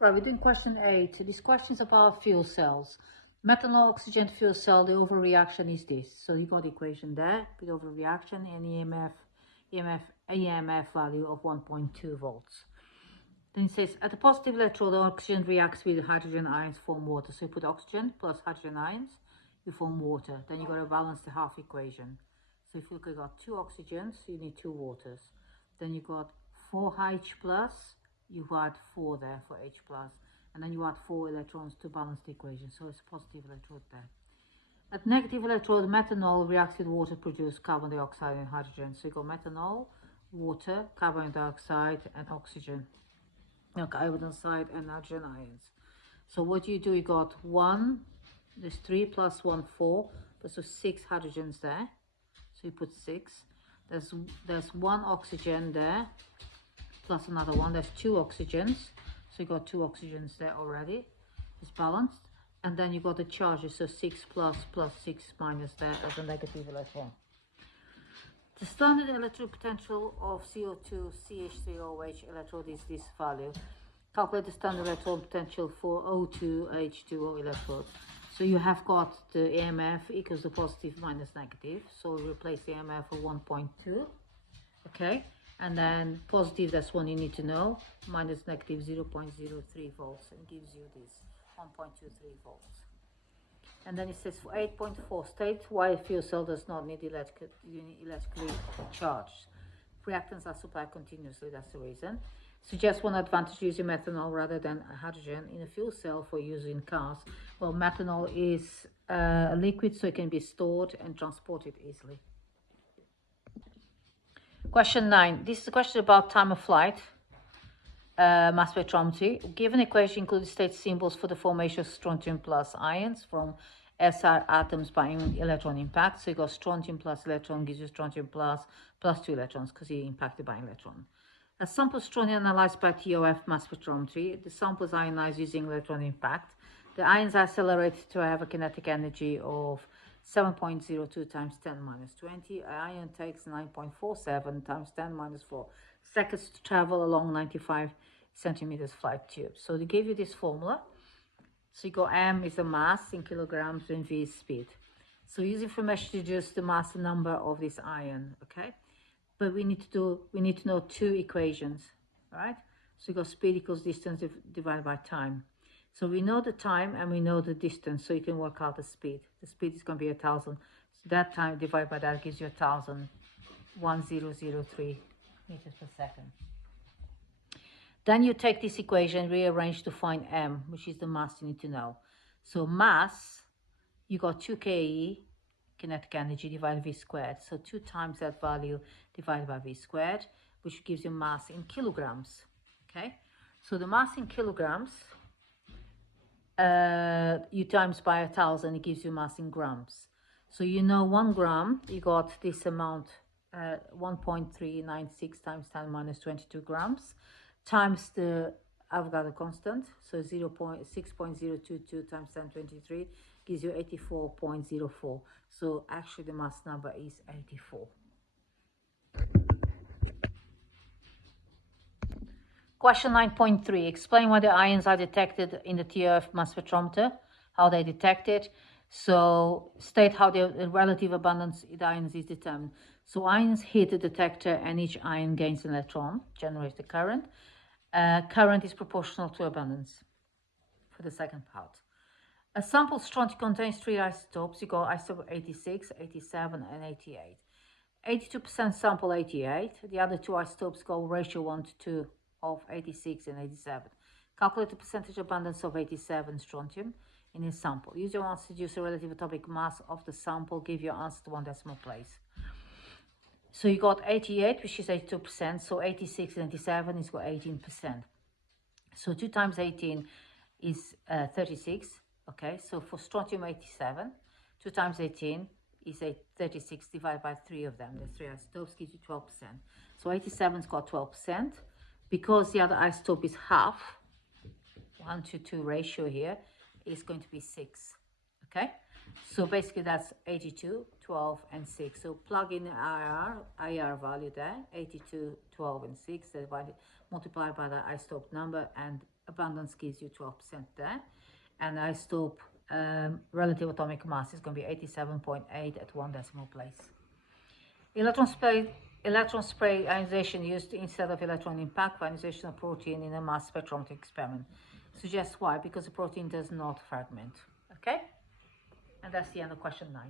Right, we're doing question 8. This question is about fuel cells. Methanol oxygen fuel cell, the overreaction is this. So you got the equation there, with overreaction and EMF value of 1.2 volts. Then it says, at the positive electrode, the oxygen reacts with hydrogen ions, form water. So you put oxygen plus hydrogen ions, you form water. Then you got to balance the half equation. So if you look, you got 2 oxygens, you need 2 waters. Then you got 4 H plus, you add 4 there for H plus, and then you add 4 electrons to balance the equation. So it's a positive electrode there. At negative electrode, methanol reacts with water, produce carbon dioxide and hydrogen. So you got methanol, water, carbon dioxide, and oxygen. Carbon dioxide and hydrogen ions. So what you do, you got 1, there's 3 plus 1, 4, so 6 hydrogens there. So you put 6. There's 1 oxygen there, plus another one. There's 2 oxygens. So you got 2 oxygens there already. It's balanced. And then you got the charges, so 6 plus 6 minus there as a negative electron. The standard electrode potential of CO2 CH3OH electrode is this value. Calculate the standard electrode potential for O2 H2O electrode. So you have got the EMF equals the positive minus negative. So we replace the EMF for 1.2. Okay, and then positive, that's one you need to know, minus negative 0.03 volts, and gives you this 1.23 volts. And then it says for 8.4, state why a fuel cell does not need electrically charged. Reactants are supplied continuously, that's the reason. Suggest one advantage using methanol rather than hydrogen in a fuel cell for use in cars. Well, methanol is a liquid, so it can be stored and transported easily. Question 9. This is a question about time of flight, mass spectrometry. Given equation includes state symbols for the formation of strontium plus ions from SR atoms by electron impact. So you got strontium plus electron gives you strontium plus 2 electrons because you're impacted by an electron. A sample strontium analyzed by TOF mass spectrometry. The sample is ionized using electron impact. The ions are accelerated to have a kinetic energy of 7.02 times 10 minus 20. An ion takes 9.47 times 10 minus 4 seconds to travel along 95 centimeters flight tube. So they gave you this formula. So you got M is the mass in kilograms and V is speed. So use information to deduce the mass number of this ion, okay? But we need to know 2 equations, right? So you got speed equals distance divided by time. So we know the time and we know the distance, so you can work out the speed. The speed is going to be 1,000. So that time divided by that gives you 1,003 meters per second. Then you take this equation, rearrange to find M, which is the mass you need to know. So mass, you got 2 KE, kinetic energy, divided by V squared. So 2 times that value divided by V squared, which gives you mass in kilograms, okay? So the mass in kilograms, you times by 1,000, it gives you mass in grams. So you know 1 gram, you got this amount, 1.396 times 10 minus 22 grams, times the Avogadro constant, so 6.022 times 1023 gives you 84.04. So actually the mass number is 84. Question 9.3. Explain why the ions are detected in the TOF mass spectrometer, how they detect it. So state how the relative abundance of the ions is determined. So ions hit the detector and each ion gains an electron, generates the current. Current is proportional to abundance for the second part. A sample strontium contains 3 isotopes. You got isotope 86, 87, and 88. 82% sample 88. The other 2 isotopes go ratio 1 to 2 of 86 and 87. Calculate the percentage abundance of 87 strontium in a sample. Use your answer to deduce the relative atomic mass of the sample. Give your answer to 1 decimal place. So you got 88, which is 82%. So 86 and 87 is got 18%. So 2 times 18 is 36. Okay, so for strontium 87, 2 times 18 is 36 divided by 3 of them. The 3 isotopes gives you 12%. So 87's got 12%. Because the other isotope is half, 1 to 2 ratio here, is going to be 6. Okay, so basically that's 82, 12, and 6. So plug in IR value there, 82, 12, and 6, divided, multiplied by the isotope number and abundance gives you 12% there. And isotope relative atomic mass is going to be 87.8 at 1 decimal place. Electron spray ionization used instead of electron impact for ionization of protein in a mass spectrometry experiment. Suggests why? Because the protein does not fragment. Okay? And that's the end of question 9.